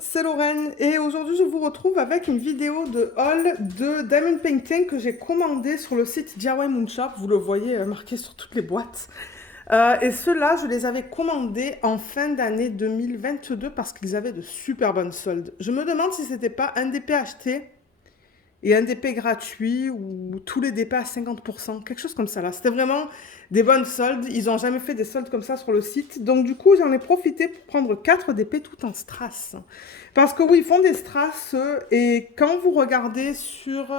c'est Lorraine et aujourd'hui je vous retrouve avec une vidéo de haul de Diamond Painting que j'ai commandé sur le site DIY Moonshop. Vous le voyez marqué sur toutes les boîtes. Et ceux-là, je les avais commandés en fin d'année 2022 parce qu'ils avaient de super bonnes soldes. Je me demande si c'était pas un DP acheté et un DP gratuit ou tous les DP à 50%, quelque chose comme ça là. C'était vraiment des bonnes soldes. Ils n'ont jamais fait des soldes comme ça sur le site. Donc du coup, j'en ai profité pour prendre 4 DP tout en strass. Parce que oui, ils font des strass et quand vous regardez sur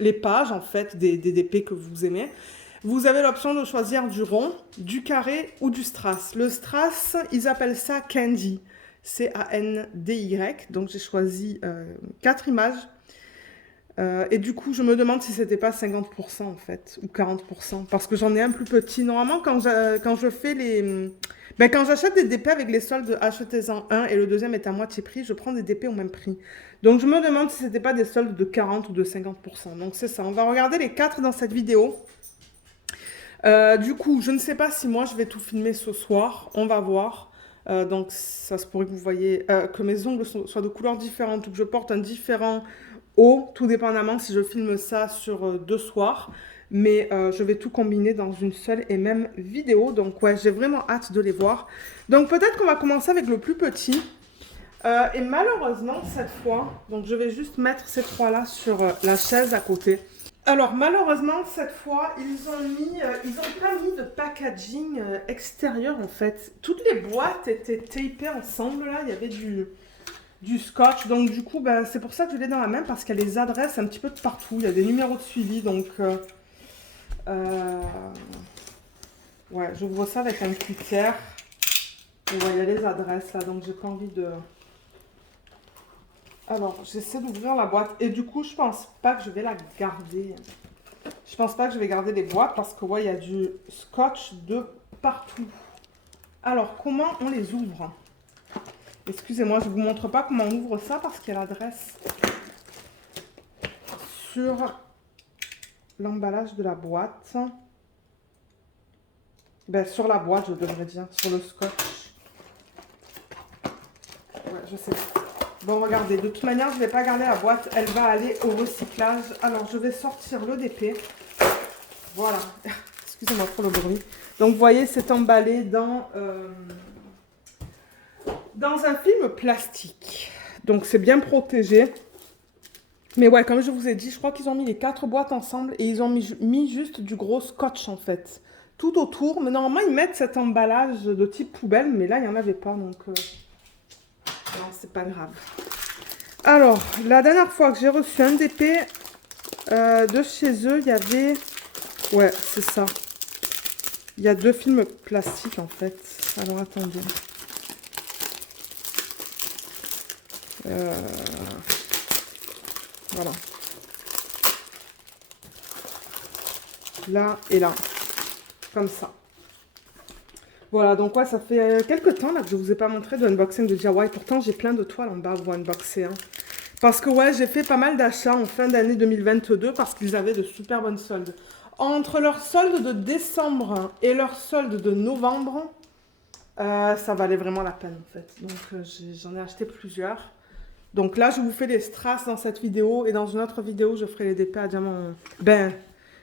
les pages en fait des DP que vous aimez, vous avez l'option de choisir du rond, du carré ou du strass. Le strass, ils appellent ça Candy. C-A-N-D-Y. Donc j'ai choisi 4 images. Et du coup, je me demande si c'était pas 50% en fait, ou 40%, parce que j'en ai un plus petit. Normalement, quand je fais les... Ben, quand j'achète des DP avec les soldes, achetez-en un et le deuxième est à moitié prix, je prends des DP au même prix. Donc je me demande si c'était pas des soldes de 40 ou de 50%. Donc c'est ça, on va regarder les 4 dans cette vidéo. Du coup, je ne sais pas si moi je vais tout filmer ce soir, on va voir. Donc ça se pourrait que vous voyez que mes ongles soient de couleurs différentes ou que je porte un différent haut, tout dépendamment si je filme ça sur 2 soirs. Mais je vais tout combiner dans une seule et même vidéo. Donc ouais, j'ai vraiment hâte de les voir. Donc peut-être qu'on va commencer avec le plus petit. Et malheureusement, cette fois, donc je vais juste mettre ces trois-là sur la chaise à côté. Alors malheureusement cette fois ils ont pas mis de packaging extérieur en fait. Toutes les boîtes étaient tapées ensemble là, il y avait du scotch, donc du coup ben, c'est pour ça que je l'ai dans la main parce qu'il y a les adresses un petit peu de partout, il y a des numéros de suivi donc ouais, j'ouvre ça avec un cutter. Ouais, il y a les adresses là, donc j'ai pas envie de... Alors, j'essaie d'ouvrir la boîte et du coup, je pense pas que je vais la garder. Je pense pas que je vais garder les boîtes parce que ouais, il y a du scotch de partout. Alors, comment on les ouvre? Excusez-moi, je vous montre pas comment on ouvre ça parce qu'il y a l'adresse sur l'emballage de la boîte. Ben, sur la boîte, je devrais dire, sur le scotch. Ouais, je sais pas. Bon, regardez, de toute manière, je ne vais pas garder la boîte, elle va aller au recyclage. Alors, je vais sortir le DP. Voilà. Excusez-moi pour le bruit. Donc, vous voyez, c'est emballé dans un film plastique. Donc, c'est bien protégé. Mais ouais, comme je vous ai dit, je crois qu'ils ont mis les 4 boîtes ensemble et ils ont mis juste du gros scotch, en fait. Tout autour. Mais normalement, ils mettent cet emballage de type poubelle, mais là, il n'y en avait pas, donc... Non, c'est pas grave. Alors, la dernière fois que j'ai reçu un DP de chez eux, il y avait... Ouais, c'est ça. Il y a 2 films plastiques, en fait. Alors, attendez. Voilà. Là et là. Comme ça. Voilà, donc ouais, ça fait quelques temps là que je vous ai pas montré de unboxing de DIY. Pourtant, j'ai plein de toiles en bas pour unboxer. Hein. Parce que ouais, j'ai fait pas mal d'achats en fin d'année 2022 parce qu'ils avaient de super bonnes soldes. Entre leurs soldes de décembre et leurs soldes de novembre, ça valait vraiment la peine en fait. Donc j'en ai acheté plusieurs. Donc là, je vous fais les strass dans cette vidéo et dans une autre vidéo, je ferai les DP à diamant. Ben,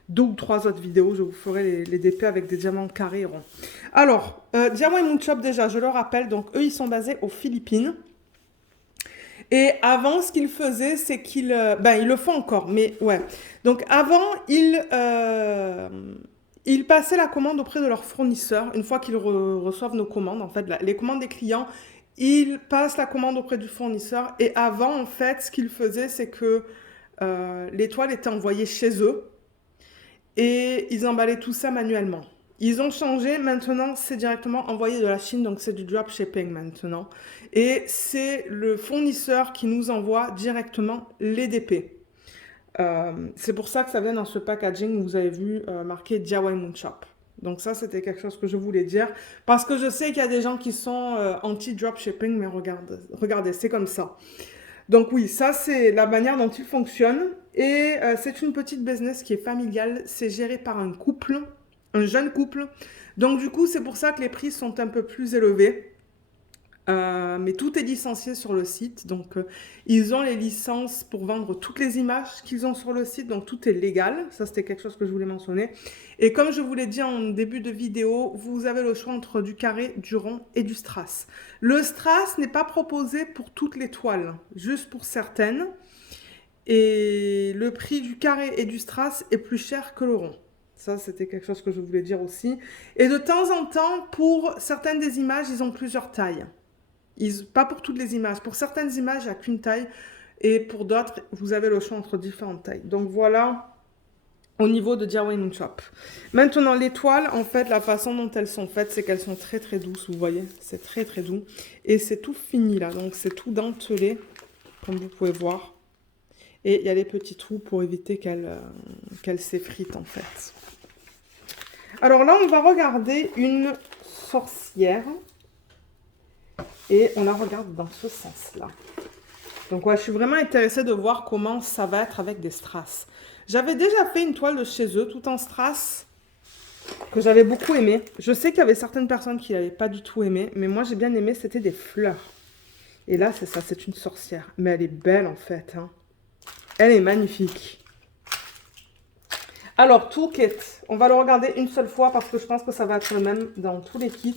2 ou 3 autres vidéos, je vous ferai les DP avec des diamants carrés et ronds. Alors, DIY Moonshop déjà, je le rappelle, donc eux, ils sont basés aux Philippines. Et avant, ce qu'ils faisaient, c'est qu'ils... ben, ils le font encore, mais ouais. Donc avant, ils passaient la commande auprès de leurs fournisseurs. Une fois qu'ils reçoivent nos commandes, en fait, les commandes des clients, ils passent la commande auprès du fournisseur. Et avant, en fait, ce qu'ils faisaient, c'est que les toiles étaient envoyées chez eux et ils emballaient tout ça manuellement. Ils ont changé, maintenant c'est directement envoyé de la Chine, donc c'est du dropshipping maintenant. Et c'est le fournisseur qui nous envoie directement les DP. C'est pour ça que ça vient dans ce packaging où vous avez vu marqué DIY Moonshop. Donc ça, c'était quelque chose que je voulais dire. Parce que je sais qu'il y a des gens qui sont anti-dropshipping, mais regardez, c'est comme ça. Donc oui, ça c'est la manière dont il fonctionne. Et c'est une petite business qui est familiale. C'est géré par un couple, un jeune couple. Donc du coup, c'est pour ça que les prix sont un peu plus élevés. Mais tout est licencié sur le site. Donc, ils ont les licences pour vendre toutes les images qu'ils ont sur le site. Donc, tout est légal. Ça, c'était quelque chose que je voulais mentionner. Et comme je vous l'ai dit en début de vidéo, vous avez le choix entre du carré, du rond et du strass. Le strass n'est pas proposé pour toutes les toiles, juste pour certaines. Et le prix du carré et du strass est plus cher que le rond. Ça, c'était quelque chose que je voulais dire aussi. Et de temps en temps, pour certaines des images, ils ont plusieurs tailles. Pas pour toutes les images. Pour certaines images, il n'y a qu'une taille. Et pour d'autres, vous avez le choix entre différentes tailles. Donc voilà, au niveau de DIY Moon Shop. Maintenant, les toiles, en fait, la façon dont elles sont faites, c'est qu'elles sont très très douces, vous voyez. C'est très très doux. Et c'est tout fini là. Donc c'est tout dentelé, comme vous pouvez voir. Et il y a les petits trous pour éviter qu'elle s'effrite en fait. Alors là, on va regarder une sorcière. Et on la regarde dans ce sens-là. Donc ouais, je suis vraiment intéressée de voir comment ça va être avec des strass. J'avais déjà fait une toile de chez eux, tout en strass, que j'avais beaucoup aimé. Je sais qu'il y avait certaines personnes qui n'avaient pas du tout aimé, mais moi j'ai bien aimé, c'était des fleurs. Et là, c'est ça, c'est une sorcière. Mais elle est belle en fait, hein. Elle est magnifique. Alors, toolkit, on va le regarder une seule fois parce que je pense que ça va être le même dans tous les kits.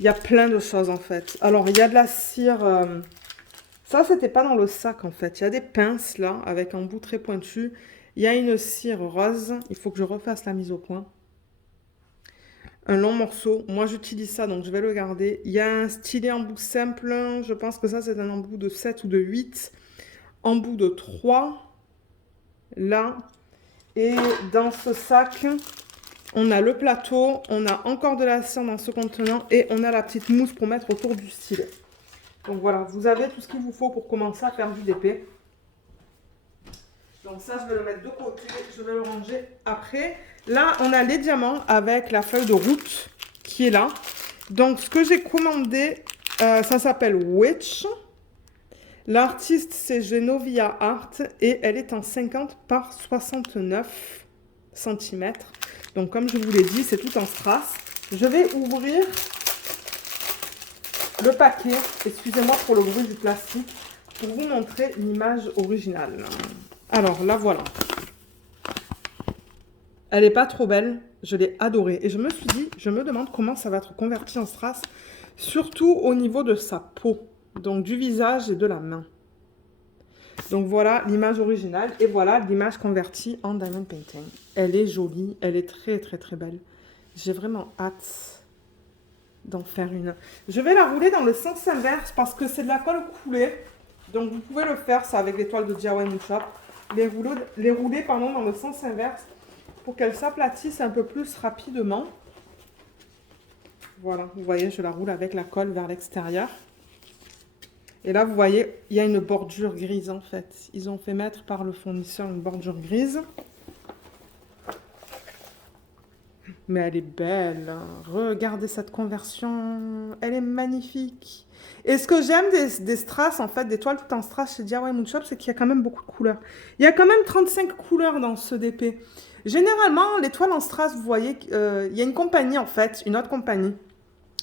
Il y a plein de choses en fait. Alors, il y a de la cire. Ça, c'était pas dans le sac en fait. Il y a des pinces là avec un bout très pointu. Il y a une cire rose. Il faut que je refasse la mise au point. Un long morceau. Moi, j'utilise ça donc je vais le garder. Il y a un stylet embout simple. Je pense que ça, c'est un embout de 7 ou de 8. Embout de 3. Là. Et dans ce sac, on a le plateau, on a encore de la cire dans ce contenant et on a la petite mousse pour mettre autour du stylet. Donc voilà, vous avez tout ce qu'il vous faut pour commencer à faire du DP. Donc ça, je vais le mettre de côté, je vais le ranger après. Là, on a les diamants avec la feuille de route qui est là. Donc ce que j'ai commandé, ça s'appelle Witch. L'artiste, c'est Genovia Art et elle est en 50 par 69 cm. Donc, comme je vous l'ai dit, c'est tout en strass. Je vais ouvrir le paquet. Excusez-moi pour le bruit du plastique. Pour vous montrer l'image originale. Alors, la voilà. Elle n'est pas trop belle. Je l'ai adorée. Et je me suis dit, je me demande comment ça va être converti en strass. Surtout au niveau de sa peau. Donc, du visage et de la main. Donc voilà l'image originale et voilà l'image convertie en diamond painting. Elle est jolie, elle est très très très belle. J'ai vraiment hâte d'en faire une. Je vais la rouler dans le sens inverse parce que c'est de la colle coulée. Donc vous pouvez le faire ça avec les toiles de DIY Moon Shop. Les rouler pardon, dans le sens inverse pour qu'elles s'aplatissent un peu plus rapidement. Voilà, vous voyez, je la roule avec la colle vers l'extérieur. Et là, vous voyez, il y a une bordure grise en fait. Ils ont fait mettre par le fournisseur une bordure grise. Mais elle est belle. Regardez cette conversion. Elle est magnifique. Et ce que j'aime des strass, en fait, des toiles tout en strass chez DIY Moon Shop, c'est qu'il y a quand même beaucoup de couleurs. Il y a quand même 35 couleurs dans ce DP. Généralement, les toiles en strass, vous voyez, il y a une compagnie en fait, une autre compagnie.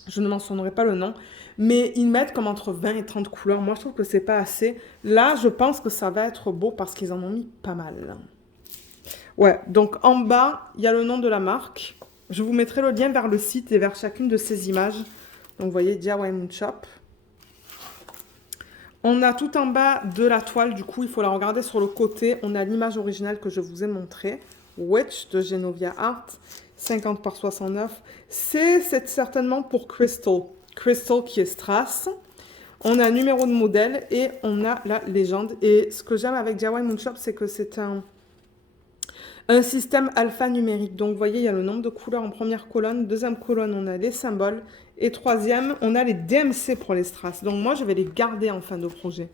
Je ne mentionnerai pas le nom. Mais ils mettent comme entre 20 et 30 couleurs. Moi, je trouve que c'est pas assez. Là, je pense que ça va être beau parce qu'ils en ont mis pas mal. Ouais, donc en bas, il y a le nom de la marque. Je vous mettrai le lien vers le site et vers chacune de ces images. Donc, vous voyez, DIY Moon Shop. On a tout en bas de la toile, du coup, il faut la regarder sur le côté. On a l'image originale que je vous ai montrée. Witch de Genovia Art, 50 par 69. C'est certainement pour Crystal. Crystal qui est strass. On a un numéro de modèle et on a la légende. Et ce que j'aime avec DIY Moon Shop, c'est que c'est un système alphanumérique. Donc, vous voyez, il y a le nombre de couleurs en première colonne. Deuxième colonne, on a les symboles. Et troisième, on a les DMC pour les strass. Donc, moi, je vais les garder en fin de projet.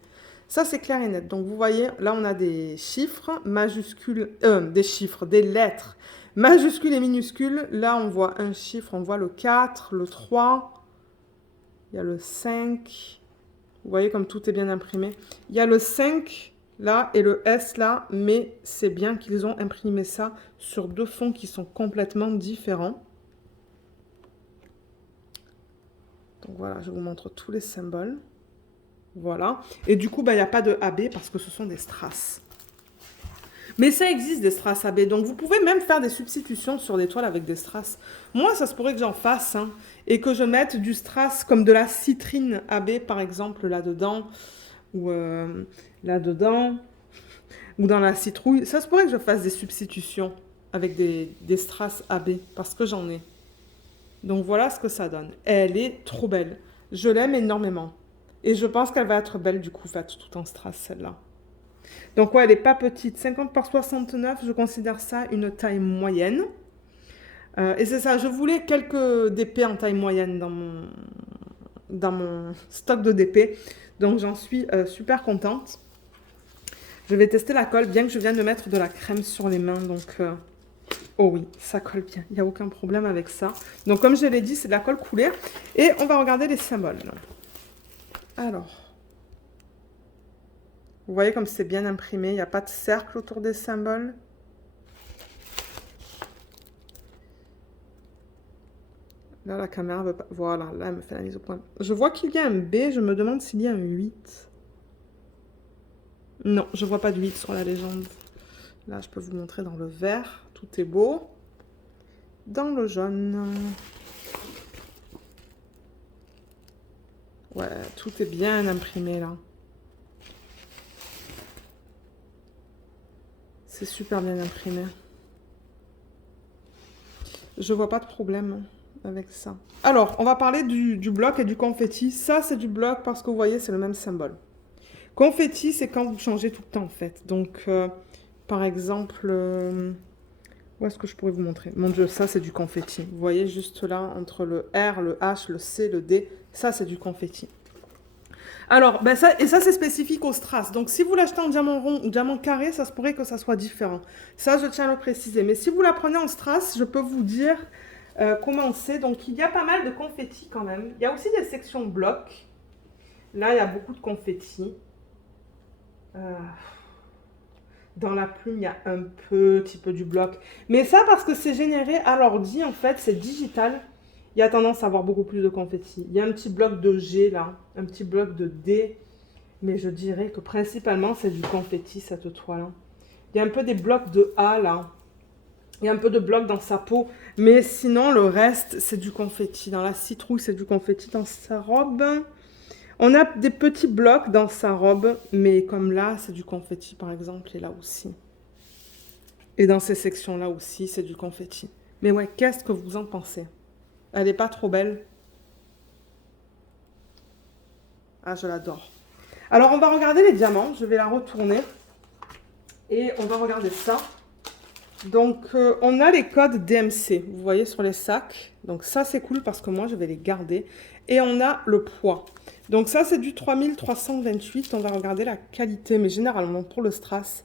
Ça, c'est clair et net. Donc, vous voyez, là, on a des chiffres majuscules, des lettres majuscules et minuscules. Là, on voit un chiffre, on voit le 4, le 3. Il y a le 5. Vous voyez comme tout est bien imprimé. Il y a le 5 là et le S là, mais c'est bien qu'ils ont imprimé ça sur deux fonds qui sont complètement différents. Donc voilà, je vous montre tous les symboles. Voilà. Et du coup, il n'y a pas de AB parce que ce sont des strass. Mais ça existe des strass AB. Donc vous pouvez même faire des substitutions sur des toiles avec des strass. Moi, ça se pourrait que j'en fasse. Hein, et que je mette du strass comme de la citrine AB, par exemple, là-dedans. Ou là-dedans. Ou dans la citrouille. Ça se pourrait que je fasse des substitutions avec des strass AB. Parce que j'en ai. Donc voilà ce que ça donne. Elle est trop belle. Je l'aime énormément. Et je pense qu'elle va être belle du coup, faite tout en strass celle-là. Donc ouais, elle n'est pas petite. 50 par 69, je considère ça une taille moyenne. Et c'est ça, je voulais quelques DP en taille moyenne dans mon stock de DP. Donc j'en suis super contente. Je vais tester la colle, bien que je vienne de mettre de la crème sur les mains. Donc, oh oui, ça colle bien. Il n'y a aucun problème avec ça. Donc comme je l'ai dit, c'est de la colle coulée. Et on va regarder les symboles. Alors, vous voyez comme c'est bien imprimé. Il n'y a pas de cercle autour des symboles. Là, la caméra veut pas... Voilà, là, elle me fait la mise au point. Je vois qu'il y a un B. Je me demande s'il y a un 8. Non, je ne vois pas de 8 sur la légende. Là, je peux vous montrer dans le vert. Tout est beau. Dans le jaune. Ouais, tout est bien imprimé, là. C'est super bien imprimé. Je vois pas de problème avec ça. Alors, on va parler du bloc et du confetti. Ça, c'est du bloc parce que vous voyez, c'est le même symbole. Confetti, c'est quand vous changez tout le temps, en fait. Donc, par exemple, où est-ce que je pourrais vous montrer? Mon Dieu, ça, c'est du confetti. Vous voyez, juste là, entre le R, le H, le C, le D, ça, c'est du confetti. Alors, ben ça, et ça, c'est spécifique au strass. Donc, si vous l'achetez en diamant rond ou diamant carré, ça se pourrait que ça soit différent. Ça, je tiens à le préciser. Mais si vous la prenez en strass, je peux vous dire comment c'est. Donc, il y a pas mal de confettis quand même. Il y a aussi des sections blocs. Là, il y a beaucoup de confettis. Dans la plume, il y a un petit peu du bloc. Mais ça, parce que c'est généré à l'ordi, en fait, c'est digital. Il y a tendance à avoir beaucoup plus de confettis. Il y a un petit bloc de G là, un petit bloc de D. Mais je dirais que principalement, c'est du confetti, cette toile. Il y a un peu des blocs de A là. Il y a un peu de blocs dans sa peau. Mais sinon, le reste, c'est du confetti. Dans la citrouille, c'est du confetti. Dans sa robe, on a des petits blocs dans sa robe. Mais comme là, c'est du confetti, par exemple. Et là aussi. Et dans ces sections-là aussi, c'est du confetti. Mais ouais, qu'est-ce que vous en pensez? Elle n'est pas trop belle? Ah, je l'adore. Alors, on va regarder les diamants. Je vais la retourner. Et on va regarder ça. Donc, on a les codes DMC. Vous voyez sur les sacs. Donc, ça, c'est cool parce que moi, je vais les garder. Et on a le poids. Donc, ça, c'est du 3328. On va regarder la qualité. Mais généralement, pour le strass,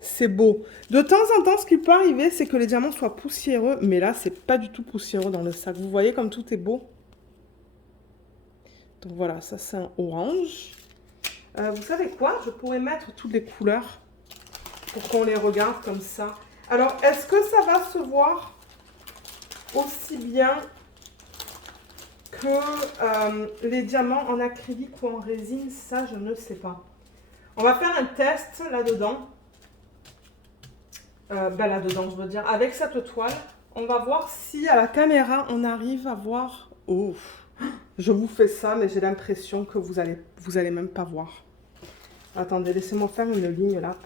c'est beau. De temps en temps, ce qui peut arriver, c'est que les diamants soient poussiéreux. Mais là, c'est pas du tout poussiéreux dans le sac. Vous voyez comme tout est beau? Donc voilà, ça c'est un orange. Vous savez quoi? Je pourrais mettre toutes les couleurs pour qu'on les regarde comme ça. Alors, est-ce que ça va se voir aussi bien que les diamants en acrylique ou en résine? Ça, je ne sais pas. On va faire un test là-dedans. Là-dedans, je veux dire, avec cette toile. On va voir si à la caméra, on arrive à voir... Oh, je vous fais ça, mais j'ai l'impression que vous allez même pas voir. Attendez, laissez-moi faire une ligne là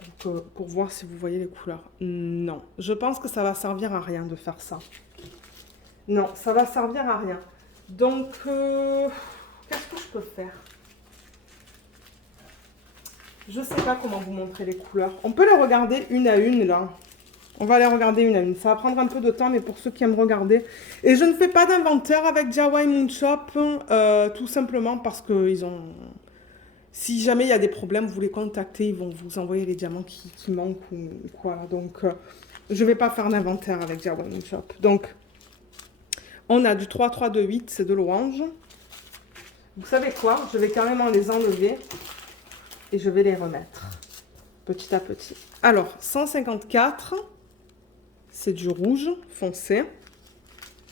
pour voir si vous voyez les couleurs. Non, je pense que ça va servir à rien de faire ça. Non, ça va servir à rien. Donc, qu'est-ce que je peux faire? Je sais pas comment vous montrer les couleurs. On peut les regarder une à une là. On va les regarder une à une. Ça va prendre un peu de temps, mais pour ceux qui aiment regarder. Et je ne fais pas d'inventaire avec DIY Moon Shop, tout simplement parce que ils ont... Si jamais il y a des problèmes, vous les contactez, ils vont vous envoyer les diamants qui manquent ou quoi. Donc, je ne vais pas faire d'inventaire avec DIY Moon Shop. Donc, on a du 3328, c'est de l'orange. Vous savez quoi? Je vais carrément les enlever et je vais les remettre petit à petit. Alors, 154... c'est du rouge foncé.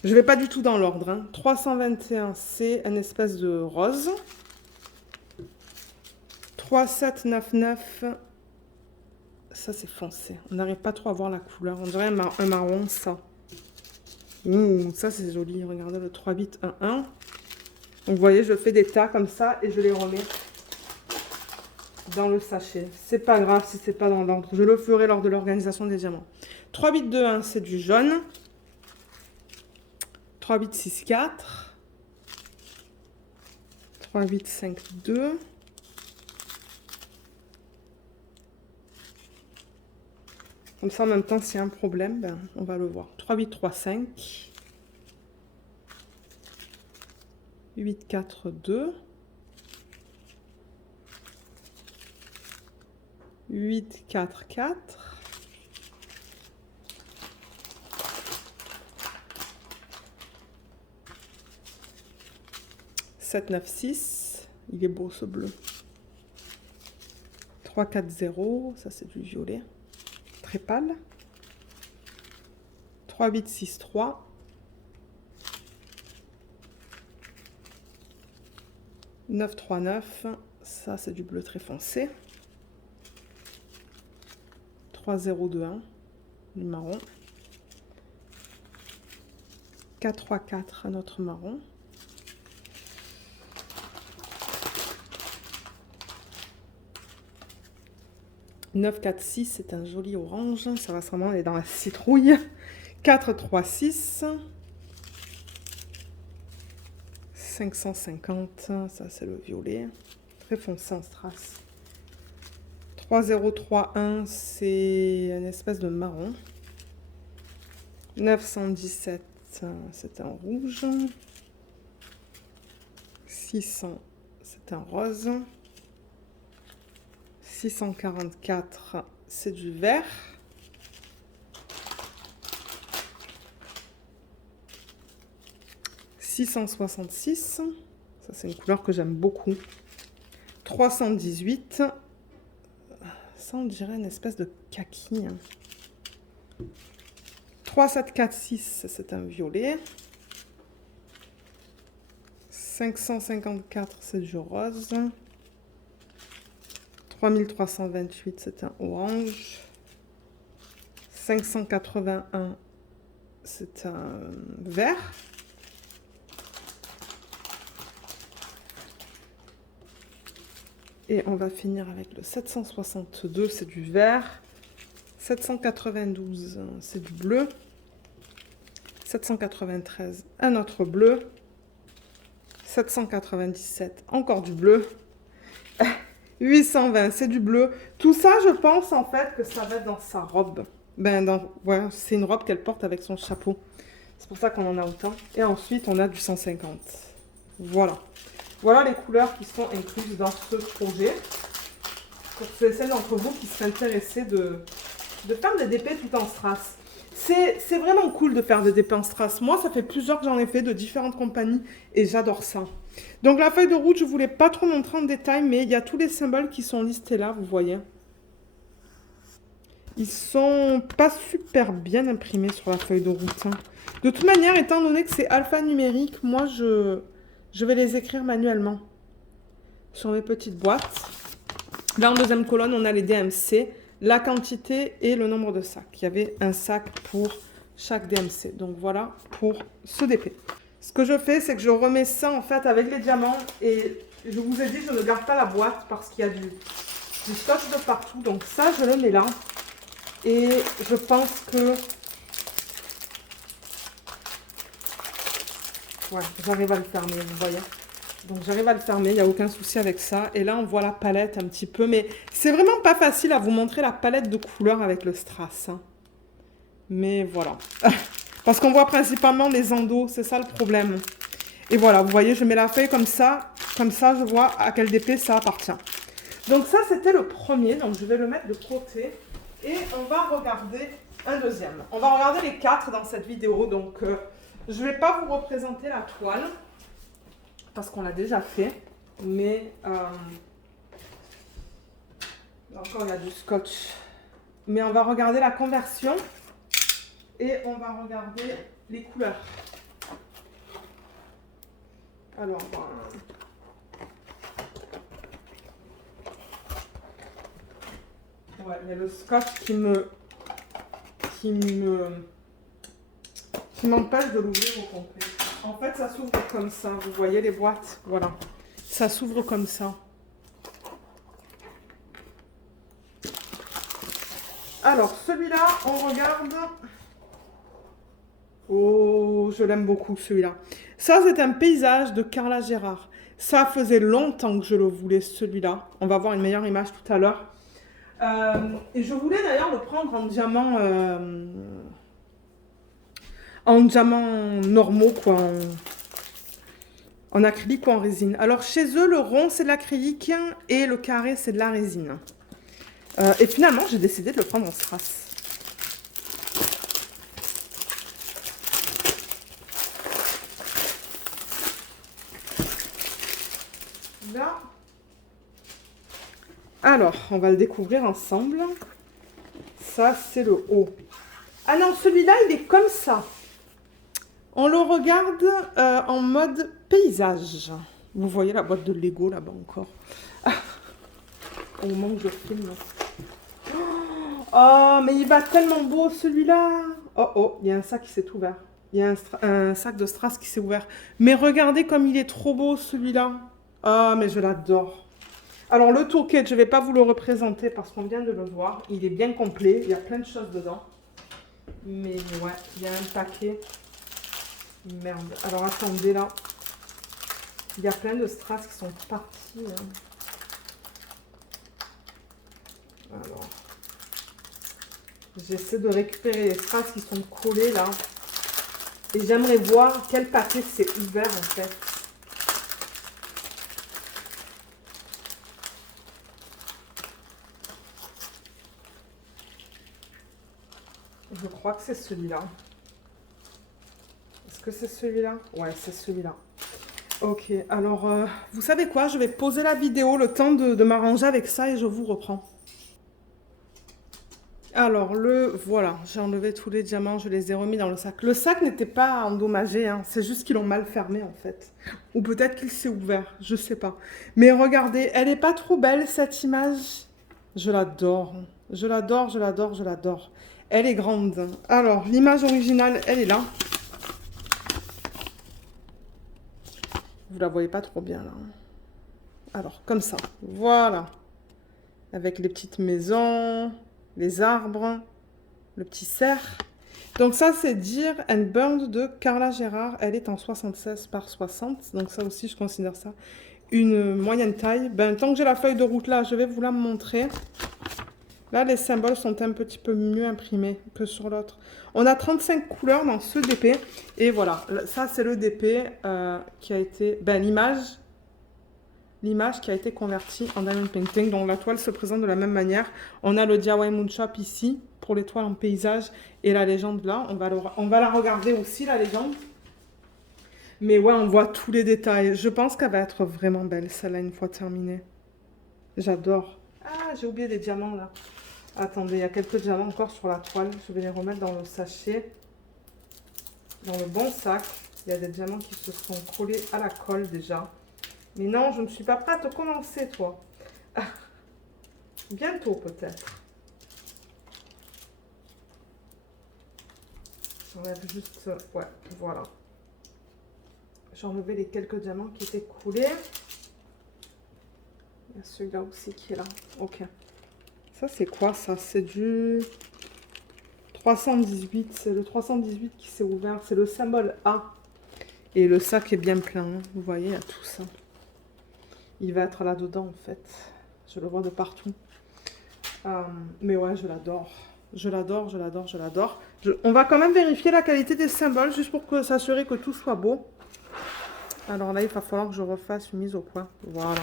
Je vais pas du tout dans l'ordre. Hein. 321, c'est un espèce de rose. 3799, ça c'est foncé. On n'arrive pas trop à voir la couleur. On dirait un marron, ça. Ouh, ça c'est joli. Regardez le 3 bits 1-1. Donc vous voyez, je fais des tas comme ça et je les remets dans le sachet. C'est pas grave si c'est pas dans l'ordre. Je le ferai lors de l'organisation des diamants. 3 bits 2-1, c'est du jaune. 3 bits 6-4. 3 bits 5-2. Comme ça, en même temps, s'il y a un problème, ben, on va le voir. 3 bits 3-5. 8-4-2. 8-4-4. 7-9-6. Il est beau ce bleu. 3-4-0. Ça, c'est du violet. Très pâle. 3-8-6-3. 9-3-9. Ça, c'est du bleu très foncé. 3-0-2-1. Du marron. 4-3-4. Un autre marron. 9-4-6, c'est un joli orange. Ça va vraiment aller dans la citrouille. 4-3-6. 550, ça c'est le violet. Très foncé en strass. 3-0-3-1, c'est une espèce de marron. 917, c'est un rouge. 600, c'est un rose. 644, c'est du vert. 666, ça c'est une couleur que j'aime beaucoup. 318, ça on dirait une espèce de kaki. 3746, c'est un violet. 554, c'est du rose. 3328, c'est un orange. 581, c'est un vert. Et on va finir avec le 762, c'est du vert. 792, c'est du bleu. 793, un autre bleu. 797, encore du bleu. 820, c'est du bleu. Tout ça, je pense en fait que ça va être dans sa robe. Ouais, c'est une robe qu'elle porte avec son chapeau. C'est pour ça qu'on en a autant. Et ensuite, on a du 150. Voilà. Voilà les couleurs qui sont incluses dans ce projet. Pour celles d'entre vous qui seraient intéressés de faire des DP tout en strass. C'est vraiment cool de faire des DP en strass. Moi, ça fait plusieurs que j'en ai fait de différentes compagnies et j'adore ça. Donc la feuille de route, je ne voulais pas trop montrer en détail, mais il y a tous les symboles qui sont listés là, vous voyez. Ils sont pas super bien imprimés sur la feuille de route. Hein. De toute manière, étant donné que c'est alphanumérique, moi, je vais les écrire manuellement sur mes petites boîtes. Là, en deuxième colonne, on a les DMC, la quantité et le nombre de sacs. Il y avait un sac pour chaque DMC. Donc voilà pour ce DP. Ce que je fais, c'est que je remets ça en fait avec les diamants. Et je vous ai dit, je ne garde pas la boîte parce qu'il y a du scotch de partout. Donc ça, je le mets là. Et je pense que... Ouais, j'arrive à le fermer, vous voyez. Donc j'arrive à le fermer, il n'y a aucun souci avec ça. Et là, on voit la palette un petit peu. Mais c'est vraiment pas facile à vous montrer la palette de couleurs avec le strass. Hein. Mais voilà. Parce qu'on voit principalement les endos, c'est ça le problème. Et voilà, vous voyez, je mets la feuille comme ça je vois à quel DP ça appartient. Donc ça, c'était le premier. Donc je vais le mettre de côté. Et on va regarder un deuxième. On va regarder les 4 dans cette vidéo. Donc je ne vais pas vous représenter la toile. Parce qu'on l'a déjà fait. Mais encore, il y a du scotch. Mais on va regarder la conversion. Et on va regarder les couleurs. Alors, ouais, il y a le scotch qui m'empêche de l'ouvrir au complet. En fait, ça s'ouvre comme ça. Vous voyez les boîtes? Voilà. Ça s'ouvre comme ça. Alors, celui-là, on regarde. Oh, je l'aime beaucoup, celui-là. Ça, c'est un paysage de Carla Gérard. Ça faisait longtemps que je le voulais, celui-là. On va voir une meilleure image tout à l'heure. Et je voulais d'ailleurs le prendre en diamant normaux, quoi, en acrylique ou en résine. Alors chez eux, le rond c'est de l'acrylique et le carré c'est de la résine. Et finalement, j'ai décidé de le prendre en strass. Là. Alors, on va le découvrir ensemble. Ça, c'est le haut. Ah non, celui-là, il est comme ça. On le regarde en mode paysage. Vous voyez la boîte de Lego là-bas encore. Au moment où je filme. Oh, mais il va tellement beau celui-là. Oh, oh, il y a un sac qui s'est ouvert. Il y a un sac de strass qui s'est ouvert. Mais regardez comme il est trop beau celui-là. Ah, mais je l'adore. Alors le toolkit, je ne vais pas vous le représenter parce qu'on vient de le voir. Il est bien complet. Il y a plein de choses dedans. Mais ouais, il y a un paquet. Merde. Alors attendez là. Il y a plein de strass qui sont partis. Hein. Alors. J'essaie de récupérer les strass qui sont collés là. Et j'aimerais voir quel paquet s'est ouvert en fait. Je crois que c'est celui-là. Est-ce que c'est celui-là? Ouais, c'est celui-là. Ok, alors, vous savez quoi? Je vais poser la vidéo, le temps de m'arranger avec ça et je vous reprends. Alors, voilà, j'ai enlevé tous les diamants, je les ai remis dans le sac. Le sac n'était pas endommagé, hein, c'est juste qu'ils l'ont mal fermé en fait. Ou peut-être qu'il s'est ouvert, je sais pas. Mais regardez, elle est pas trop belle cette image. Je l'adore, je l'adore, je l'adore, je l'adore. Elle est grande. Alors, l'image originale, elle est là. Vous la voyez pas trop bien là. Alors, comme ça, voilà. Avec les petites maisons, les arbres, le petit cerf. Donc ça, c'est Dear and Burned de Carla Gérard. Elle est en 76 par 60. Donc ça aussi, je considère ça une moyenne taille. Ben, tant que j'ai la feuille de route là, je vais vous la montrer. Là, les symboles sont un petit peu mieux imprimés que sur l'autre. On a 35 couleurs dans ce DP. Et voilà, ça c'est le DP qui a été... Ben, l'image qui a été convertie en diamond painting. Donc la toile se présente de la même manière. On a le DIY Moon Shop ici pour les toiles en paysage et la légende là. On va la regarder aussi, la légende. Mais ouais, on voit tous les détails. Je pense qu'elle va être vraiment belle, celle-là, une fois terminée. J'adore. Ah, j'ai oublié des diamants là. Attendez, il y a quelques diamants encore sur la toile. Je vais les remettre dans le sachet. Dans le bon sac. Il y a des diamants qui se sont collés à la colle déjà. Mais non, je ne suis pas prête à commencer, toi. Ah, bientôt, peut-être. J'enlève juste... Ouais, voilà. J'ai enlevé les quelques diamants qui étaient coulés. Il y a celui-là aussi qui est là. Ok. Ça, c'est quoi, ça? C'est du 318. C'est le 318 qui s'est ouvert. C'est le symbole A. Et le sac est bien plein. Hein. Vous voyez, il y a tout ça. Il va être là-dedans, en fait. Je le vois de partout. Mais ouais, je l'adore. Je l'adore, je l'adore, je l'adore. On va quand même vérifier la qualité des symboles, juste pour s'assurer que tout soit beau. Alors là, il va falloir que je refasse une mise au point. Voilà.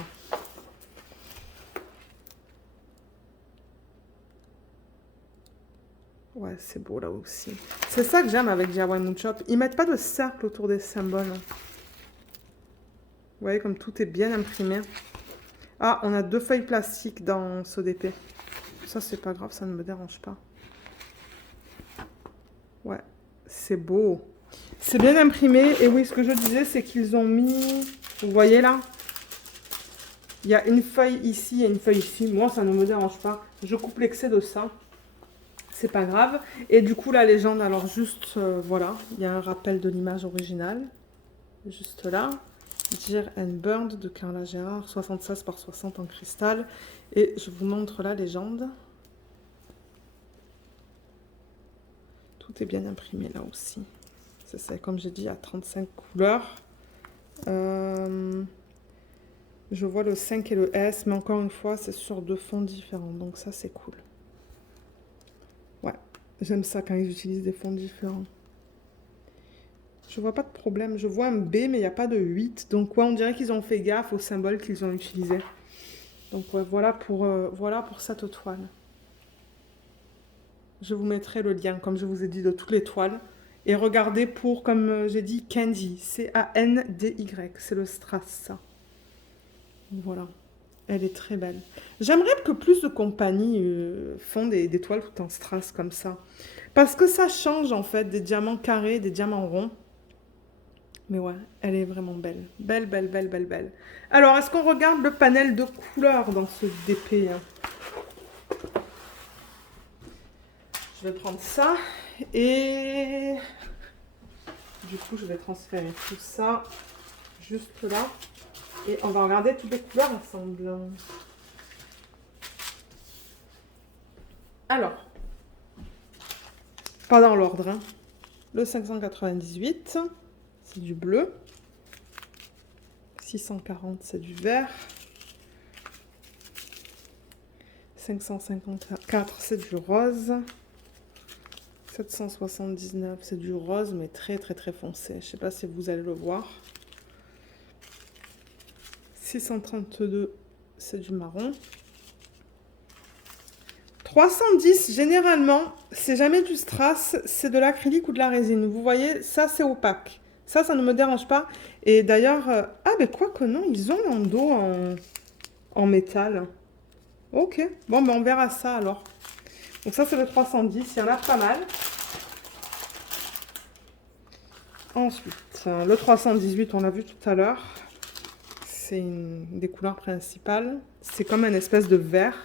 Ouais, c'est beau là aussi. C'est ça que j'aime avec DIY Moon Shop. Ils mettent pas de cercle autour des symboles. Vous voyez comme tout est bien imprimé. Ah, on a 2 feuilles plastiques dans ce DP. Ça, c'est pas grave, ça ne me dérange pas. Ouais, c'est beau. C'est bien imprimé. Et oui, ce que je disais, c'est qu'ils ont mis Vous voyez là? Il y a une feuille ici et une feuille ici. Moi, ça ne me dérange pas. Je coupe l'excès de ça. C'est pas grave. Et du coup, la légende, alors juste, voilà. Il y a un rappel de l'image originale. Juste là. Dear and Burned de Carla Gérard, 76 par 60 en cristal. Et je vous montre la légende. Tout est bien imprimé là aussi. C'est comme j'ai dit, à 35 couleurs. Je vois le 5 et le S, mais encore une fois, c'est sur deux fonds différents. Donc ça, c'est cool. Ouais, j'aime ça quand ils utilisent des fonds différents. Je vois pas de problème. Je vois un B, mais il n'y a pas de 8. Donc ouais, on dirait qu'ils ont fait gaffe au symbole qu'ils ont utilisé. Donc ouais, voilà pour cette toile. Je vous mettrai le lien, comme je vous ai dit, de toutes les toiles. Et regardez pour, comme j'ai dit, Candy. C-A-N-D-Y. C'est le strass, ça. Voilà. Elle est très belle. J'aimerais que plus de compagnies font des toiles tout en strass comme ça. Parce que ça change, en fait, des diamants carrés, des diamants ronds. Mais ouais, elle est vraiment belle. Belle, belle, belle, belle, belle. Alors, est-ce qu'on regarde le panel de couleurs dans ce DP, hein? Je vais prendre ça. Et du coup, je vais transférer tout ça juste là. Et on va regarder toutes les couleurs ensemble. Alors, pas dans l'ordre, hein. Le 598, c'est du bleu. 640, c'est du vert. 554, c'est du rose. 779, c'est du rose, mais très très très foncé. Je ne sais pas si vous allez le voir. 632, c'est du marron. 310, généralement, c'est jamais du strass, c'est de l'acrylique ou de la résine. Vous voyez, ça c'est opaque. Ça ne me dérange pas. Et d'ailleurs, ah mais quoi que non, ils ont l'endos en métal. Ok, bon ben on verra ça alors. Donc ça c'est le 310, il y en a pas mal. Ensuite, le 318, on l'a vu tout à l'heure. C'est une des couleurs principales. C'est comme un espèce de vert.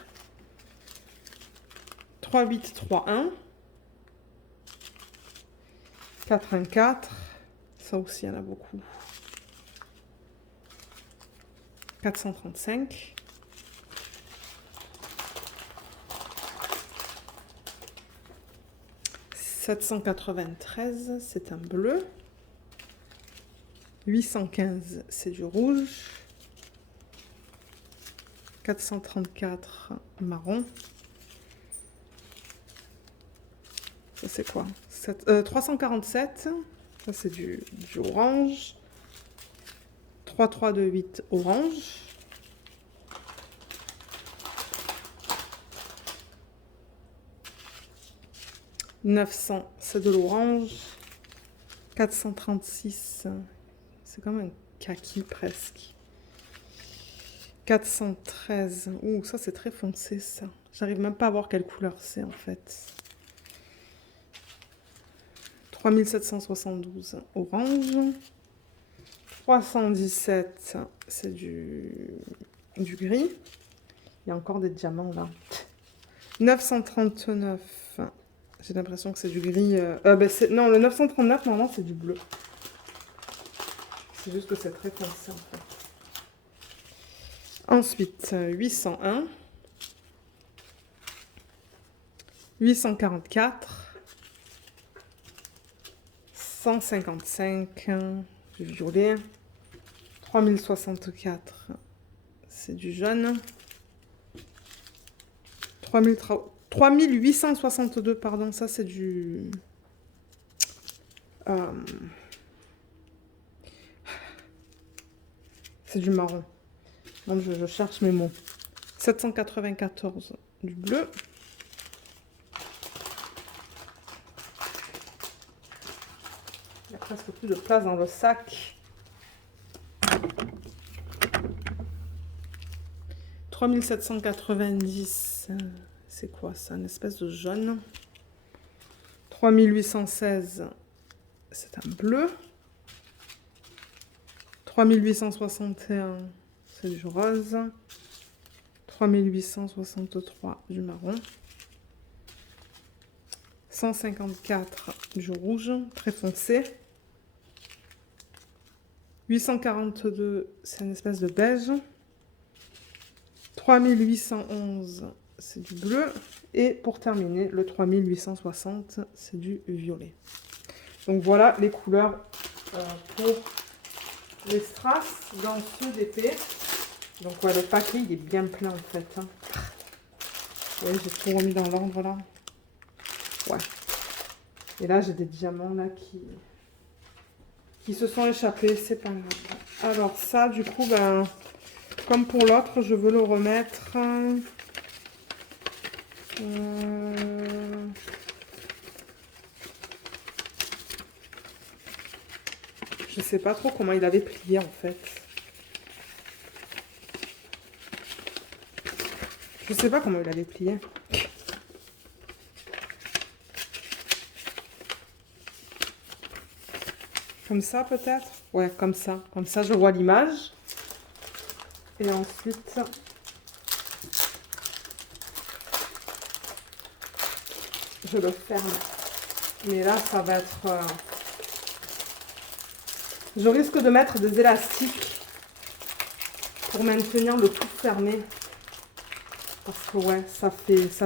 3831. 414. Ça aussi, il y en a beaucoup. 435. 793, c'est un bleu. 815, c'est du rouge. 434, marron. Ça, c'est quoi? 347, ça, c'est du orange. 3328, orange. 900, c'est de l'orange. 436, c'est comme un kaki presque. 413, ouh, ça c'est très foncé ça. J'arrive même pas à voir quelle couleur c'est en fait. 3772, orange. 317, c'est du gris. Il y a encore des diamants là. 939, j'ai l'impression que c'est du gris. Non, le 939, normalement, c'est du bleu. C'est juste que c'est très foncé en fait. Ensuite, 801. 844. 155, du violet. 3064, c'est du jaune. 3862, pardon, ça c'est du... c'est du marron. Donc je cherche mes mots. 794, du bleu. Il n'y a presque plus de place dans le sac. 3790, c'est quoi ça? Une espèce de jaune. 3816, c'est un bleu. 3861, c'est du rose. 3863 du marron. 154 du rouge, très foncé. 842, c'est une espèce de beige. 3811, c'est du bleu. Et pour terminer, le 3860, c'est du violet. Donc voilà les couleurs pour les strass dans ce DP. Donc ouais, le paquet, il est bien plein en fait. Hein. Ouais, j'ai tout remis dans l'ordre là. Ouais. Et là, j'ai des diamants là qui se sont échappés. C'est pas grave. Alors ça, du coup, ben, comme pour l'autre, je veux le remettre. Je sais pas trop comment il avait plié en fait. Je sais pas comment il avait plié. Comme ça peut-être? Ouais, comme ça. Comme ça, je vois l'image. Et ensuite... je le ferme. Mais là, ça va être... je risque de mettre des élastiques pour maintenir le tout fermé. Parce que ouais, ça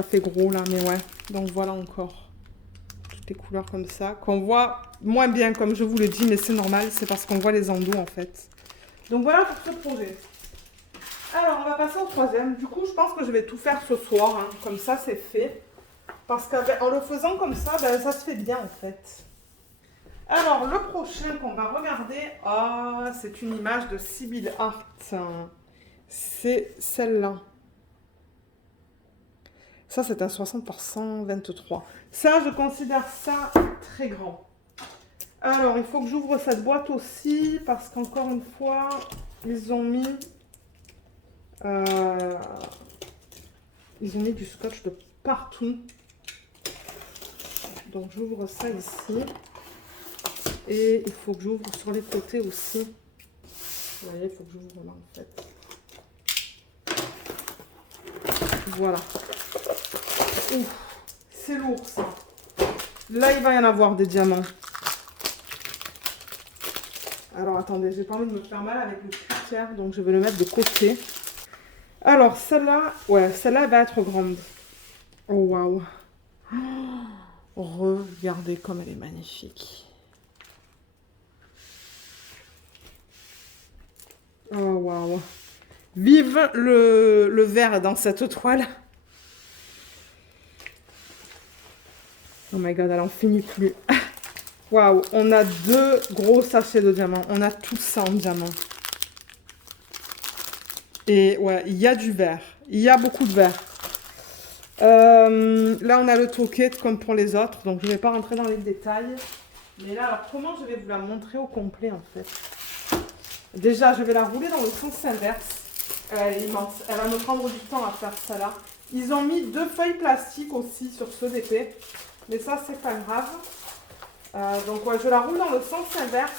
fait gros là, mais ouais. Donc voilà encore. Toutes les couleurs comme ça. Qu'on voit moins bien, comme je vous le dis, mais c'est normal. C'est parce qu'on voit les endos en fait. Donc voilà pour ce projet. Alors, on va passer au troisième. Du coup, je pense que je vais tout faire ce soir. Hein. Comme ça, c'est fait. Parce qu'en le faisant comme ça, ben, ça se fait bien en fait. Alors, le prochain qu'on va regarder, c'est une image de Sibyl Art. C'est celle-là. Ça, c'est un 60 par 123. Ça, je considère ça très grand. Alors, il faut que j'ouvre cette boîte aussi, parce qu'encore une fois, ils ont mis du scotch de partout. Donc, j'ouvre ça ici. Et il faut que j'ouvre sur les côtés aussi. Vous voyez, il faut que j'ouvre là, en fait. Voilà. C'est lourd, ça. Là, il va y en avoir des diamants. Alors, attendez, j'ai pas envie de me faire mal avec le cutter, donc je vais le mettre de côté. Alors, celle-là, ouais, celle-là va être grande. Oh, waouh. Regardez comme elle est magnifique. Oh, waouh. Vive le vert dans cette toile. Oh my god, elle en finit plus. Waouh, on a 2 gros sachets de diamants. On a tout ça en diamant. Et ouais, il y a du vert. Il y a beaucoup de vert. Là, on a le toquette comme pour les autres. Donc, je ne vais pas rentrer dans les détails. Mais là, alors, comment je vais vous la montrer au complet, en fait? Déjà, je vais la rouler dans le sens inverse. Elle est immense. Elle va me prendre du temps à faire ça là. Ils ont mis 2 feuilles plastiques aussi sur ce DP. Mais ça, c'est pas grave. Donc, ouais, je la roule dans le sens inverse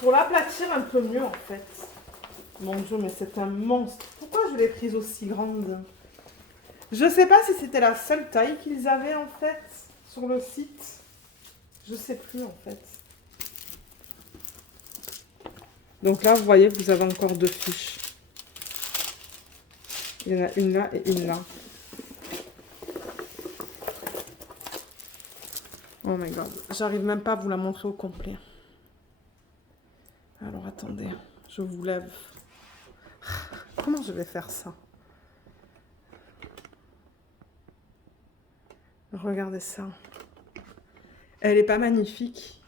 pour l'aplatir un peu mieux, en fait. Mon Dieu, mais c'est un monstre. Pourquoi je l'ai prise aussi grande? Je sais pas si c'était la seule taille qu'ils avaient, en fait, sur le site. Je sais plus, en fait. Donc là, vous voyez, vous avez encore 2 fiches. Il y en a une là et une là. Oh my god, j'arrive même pas à vous la montrer au complet. Alors attendez, je vous lève. Comment je vais faire ça? Regardez ça. Elle est pas magnifique?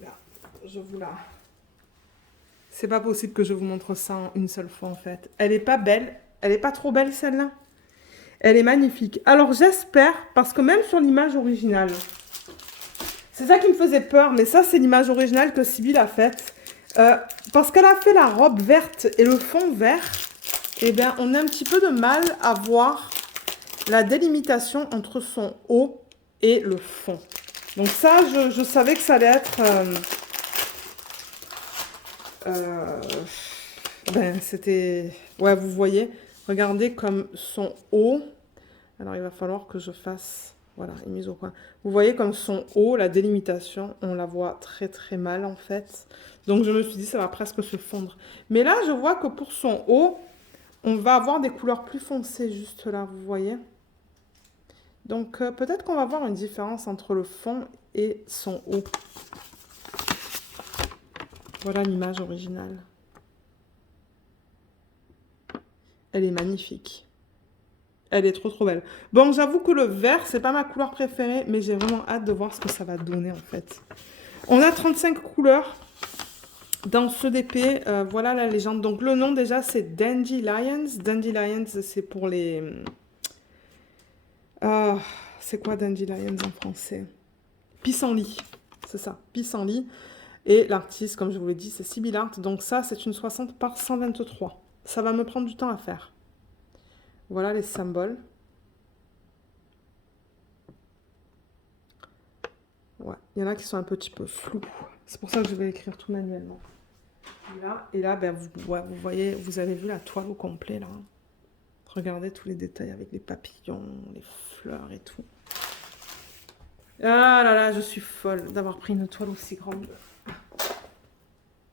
Là, je vous la... C'est pas possible que je vous montre ça en une seule fois en fait. Elle est pas belle. Elle est pas trop belle celle-là. Elle est magnifique. Alors j'espère, parce que même sur l'image originale, c'est ça qui me faisait peur, mais ça c'est l'image originale que Sibyl a faite. Parce qu'elle a fait la robe verte et le fond vert, eh bien on a un petit peu de mal à voir la délimitation entre son haut et le fond. Donc ça, je savais que ça allait être... ben, c'était... Ouais, vous voyez, regardez comme son haut. Alors, il va falloir que je fasse... Voilà, est mise au coin. Vous voyez comme son haut, la délimitation, on la voit très très mal en fait. Donc, je me suis dit, ça va presque se fondre. Mais là, je vois que pour son haut, on va avoir des couleurs plus foncées juste là, vous voyez. Donc, peut-être qu'on va voir une différence entre le fond et son haut. Voilà l'image originale. Elle est magnifique. Elle est trop trop belle. Bon, j'avoue que le vert, c'est pas ma couleur préférée, mais j'ai vraiment hâte de voir ce que ça va donner en fait. On a 35 couleurs dans ce DP. Voilà la légende. Donc le nom déjà, c'est Dandelions. Dandelions, c'est pour les... c'est quoi Dandelions en français? Pissenlit. C'est ça, pissenlit. Et l'artiste, comme je vous l'ai dit, c'est Sibyl Art. Donc ça, c'est une 60 par 123. Ça va me prendre du temps à faire. Voilà les symboles. Ouais, il y en a qui sont un petit peu flous. C'est pour ça que je vais écrire tout manuellement. Et là ben, vous voyez, vous avez vu la toile au complet là. Regardez tous les détails avec les papillons, les fleurs et tout. Ah là là, je suis folle d'avoir pris une toile aussi grande.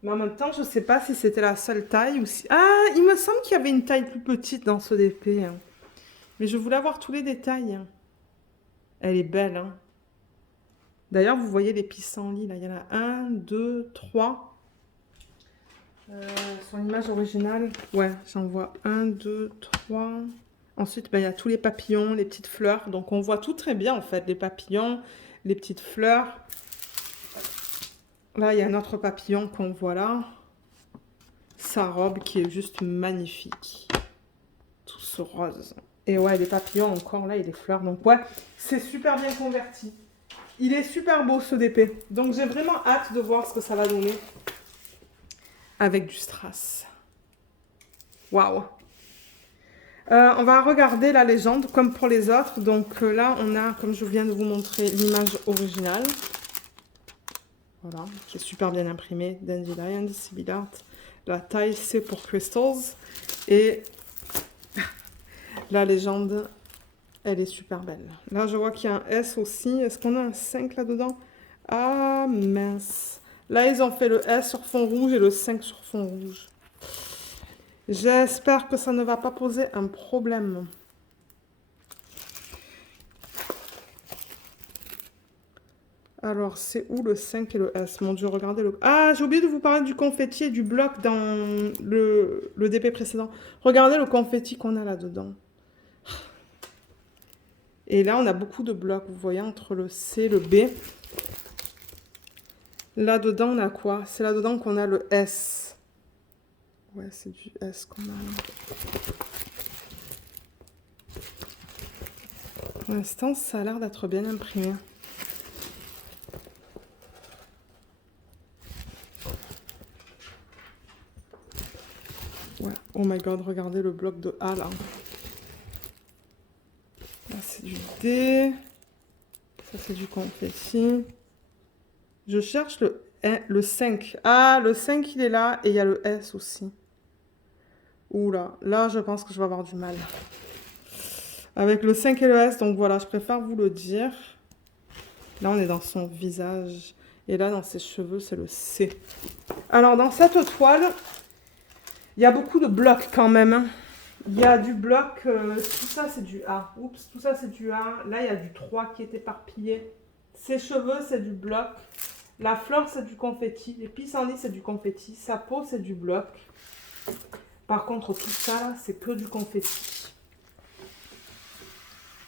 Mais en même temps, je ne sais pas si c'était la seule taille ou si... Ah, il me semble qu'il y avait une taille plus petite dans ce DP. Hein. Mais je voulais avoir tous les détails. Hein. Elle est belle. Hein. D'ailleurs, vous voyez les pissenlits, là. Il y en a 1, 2, 3. Son image originale. Ouais, j'en vois 1, 2, 3. Ensuite, ben, il y a tous les papillons, les petites fleurs. Donc, on voit tout très bien, en fait. Les papillons, les petites fleurs. Là, il y a un autre papillon qu'on voit là. Sa robe qui est juste magnifique. Tout ce rose. Et ouais, les papillons encore là et les fleurs. Donc ouais, c'est super bien converti. Il est super beau ce DP. Donc j'ai vraiment hâte de voir ce que ça va donner avec du strass. Waouh. On va regarder la légende comme pour les autres. Donc là, on a, comme je viens de vous montrer, l'image originale. Voilà, qui est super bien imprimée. Dandelions, Sibyl Art. La taille, c'est pour Crystals. Et la légende, elle est super belle. Là, je vois qu'il y a un S aussi. Est-ce qu'on a un 5 là-dedans? Ah, mince. Là, ils ont fait le S sur fond rouge et le 5 sur fond rouge. J'espère que ça ne va pas poser un problème. Alors, c'est où le 5 et le S? Mon Dieu, regardez le... Ah, j'ai oublié de vous parler du confetti et du bloc dans le DP précédent. Regardez le confetti qu'on a là-dedans. Et là, on a beaucoup de blocs, vous voyez, entre le C et le B. Là-dedans, on a quoi? C'est là-dedans qu'on a le S. Ouais, c'est du S qu'on a là. Pour l'instant, ça a l'air d'être bien imprimé. Ouais. Oh my god, regardez le bloc de A là. Là, c'est du D. Ça, c'est du confetti. Je cherche le 5. Ah, le 5, il est là. Et il y a le S aussi. Oula, là, je pense que je vais avoir du mal. Avec le 5 et le S, donc voilà, je préfère vous le dire. Là, on est dans son visage. Et là, dans ses cheveux, c'est le C. Alors, dans cette toile, il y a beaucoup de blocs quand même. Hein. Il y a du bloc, tout ça, c'est du A. Oups, tout ça, c'est du A. Là, il y a du 3 qui est éparpillé. Ses cheveux, c'est du bloc. La fleur, c'est du confetti. Les pissenlits, c'est du confetti. Sa peau, c'est du bloc. Par contre, tout ça, là, c'est que du confetti.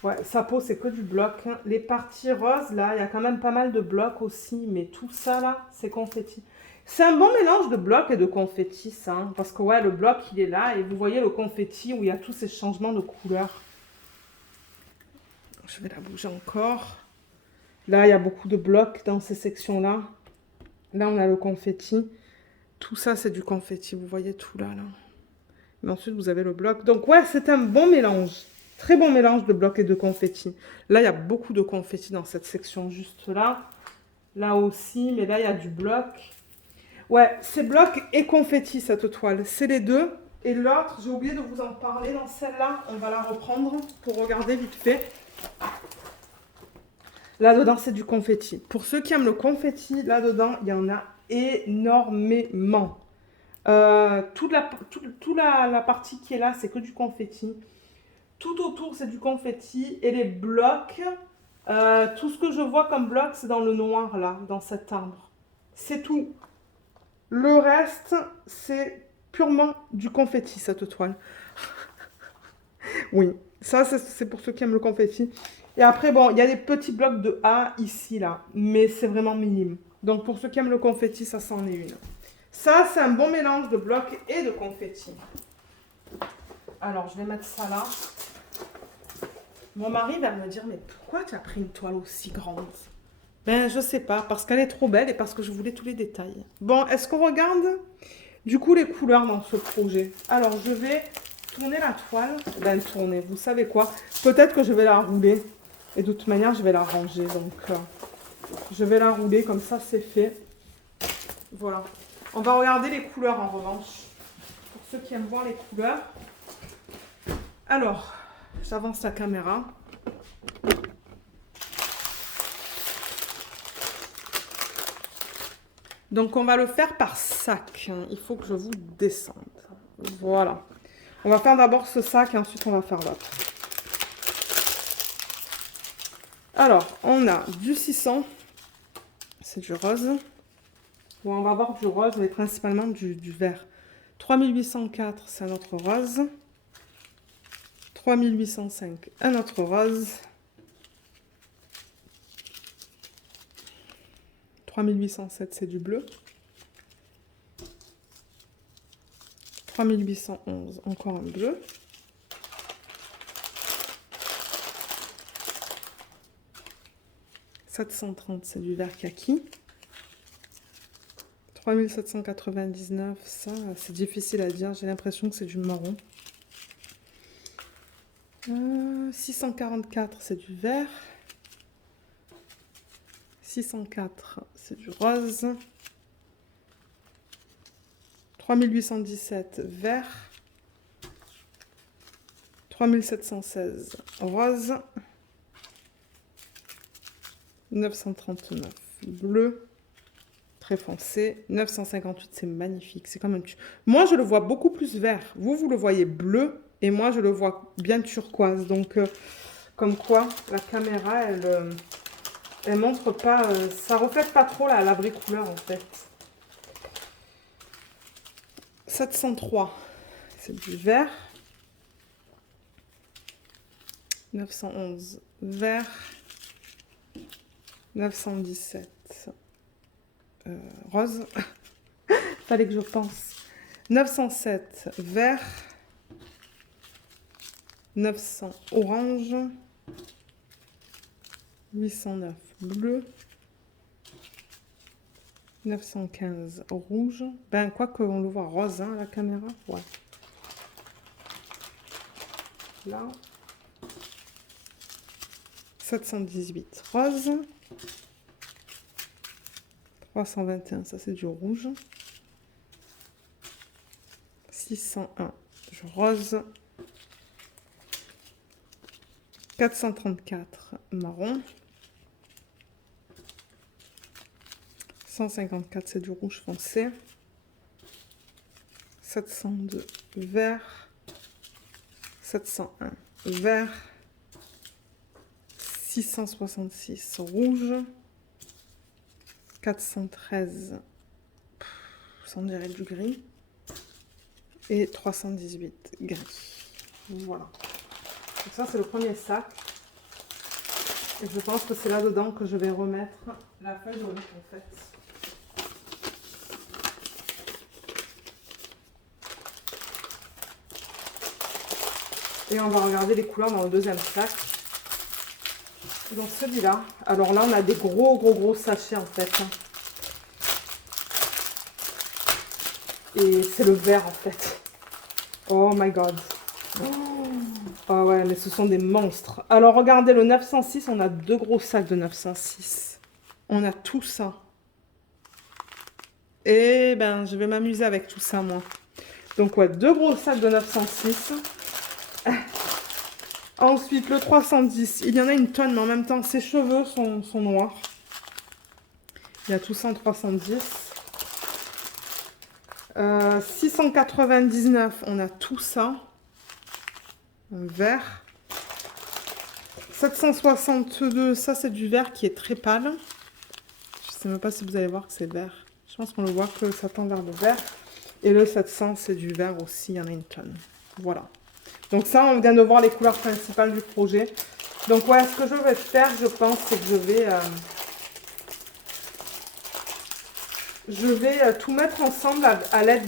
Ouais, sa peau, c'est que du bloc. Les parties roses, là, il y a quand même pas mal de blocs aussi. Mais tout ça, là, c'est confetti. C'est un bon mélange de blocs et de confetti, ça. Hein, parce que, ouais, le bloc, il est là. Et vous voyez le confetti où il y a tous ces changements de couleurs. Je vais la bouger encore. Là, il y a beaucoup de blocs dans ces sections-là. Là, on a le confetti. Tout ça, c'est du confetti. Vous voyez tout là, là. Mais ensuite, vous avez le bloc. Donc, ouais, c'est un bon mélange. Très bon mélange de blocs et de confettis. Là, il y a beaucoup de confettis dans cette section, juste là. Là aussi, mais là, il y a du bloc. Ouais, c'est bloc et confetti, cette toile. C'est les deux. Et l'autre, j'ai oublié de vous en parler. Dans celle-là, on va la reprendre pour regarder vite fait. Là-dedans, c'est du confetti. Pour ceux qui aiment le confetti, là-dedans, il y en a énormément. Toute la partie qui est là, c'est que du confetti. Tout autour, c'est du confetti. Et les blocs, tout ce que je vois comme bloc, c'est dans le noir, là, dans cet arbre. C'est tout. Le reste, c'est purement du confetti, cette toile. Oui, ça, c'est pour ceux qui aiment le confetti. Et après, bon, il y a des petits blocs de A ici, là. Mais c'est vraiment minime. Donc, pour ceux qui aiment le confetti, ça, c'en est une. Ça, c'est un bon mélange de blocs et de confetti. Alors, je vais mettre ça là. Mon mari va me dire, mais pourquoi tu as pris une toile aussi grande? Ben, je sais pas, parce qu'elle est trop belle et parce que je voulais tous les détails. Bon, est-ce qu'on regarde, du coup, les couleurs dans ce projet? Alors, je vais tourner la toile. Ben, tourner, vous savez quoi? Peut-être que je vais la rouler. Et de toute manière, je vais la ranger. Donc, je vais la rouler, comme ça, c'est fait. Voilà. On va regarder les couleurs, en revanche. Pour ceux qui aiment voir les couleurs. Alors, j'avance la caméra. Donc, on va le faire par sac. Il faut que je vous descende. Voilà. On va faire d'abord ce sac et ensuite, on va faire l'autre. Alors, on a du 600. C'est du rose. Bon, on va avoir du rose, mais principalement du vert. 3804, c'est un autre rose. 3805, un autre rose. 3807, c'est du bleu. 3811, encore un bleu. 730, c'est du vert kaki. 3799, ça, c'est difficile à dire. J'ai l'impression que c'est du marron. 644, c'est du vert. 604, c'est du rose. 3817, vert. 3716, rose. 939, bleu. Très foncé. 958, c'est magnifique. C'est comme un... Moi, je le vois beaucoup plus vert. Vous le voyez bleu. Et moi, je le vois bien turquoise. Donc, comme quoi, la caméra, elle montre pas... ça reflète pas trop la vraie couleur, en fait. 703, c'est du vert. 911, vert. 917, rose. Fallait que je pense. 907, vert. 900, orange. 809, bleu. 915, rouge. Ben, quoi qu'on le voit rose, hein, à la caméra. Ouais. Là. 718, rose. 321, ça c'est du rouge. 601, du rose. 434, marron. 154, c'est du rouge foncé. 702, vert. 701, vert. 666, rouge. 413, ça on dirait du gris. Et 318, gris. Voilà. Donc ça, c'est le premier sac. Et je pense que c'est là-dedans que je vais remettre la feuille de route, en fait. Et on va regarder les couleurs dans le deuxième sac. Donc celui-là, alors là on a des gros sachets en fait. Et c'est le vert en fait. Oh my god. Ah ouais, mais ce sont des monstres. Alors, regardez, le 906, on a 2 gros sacs de 906. On a tout ça. Et ben, je vais m'amuser avec tout ça, moi. Donc, ouais, 2 gros sacs de 906. Ensuite, le 310. Il y en a une tonne, mais en même temps, ses cheveux sont noirs. Il y a tout ça en 310. 699, on a tout ça. Un vert. 762, ça c'est du vert qui est très pâle. Je sais même pas si vous allez voir que c'est vert. Je pense qu'on le voit que ça tend vers le vert. Et le 700, c'est du vert aussi, il y en a une tonne. Voilà. Donc ça, on vient de voir les couleurs principales du projet. Donc ouais, ce que je vais faire, je pense, c'est que je vais tout mettre ensemble à l'aide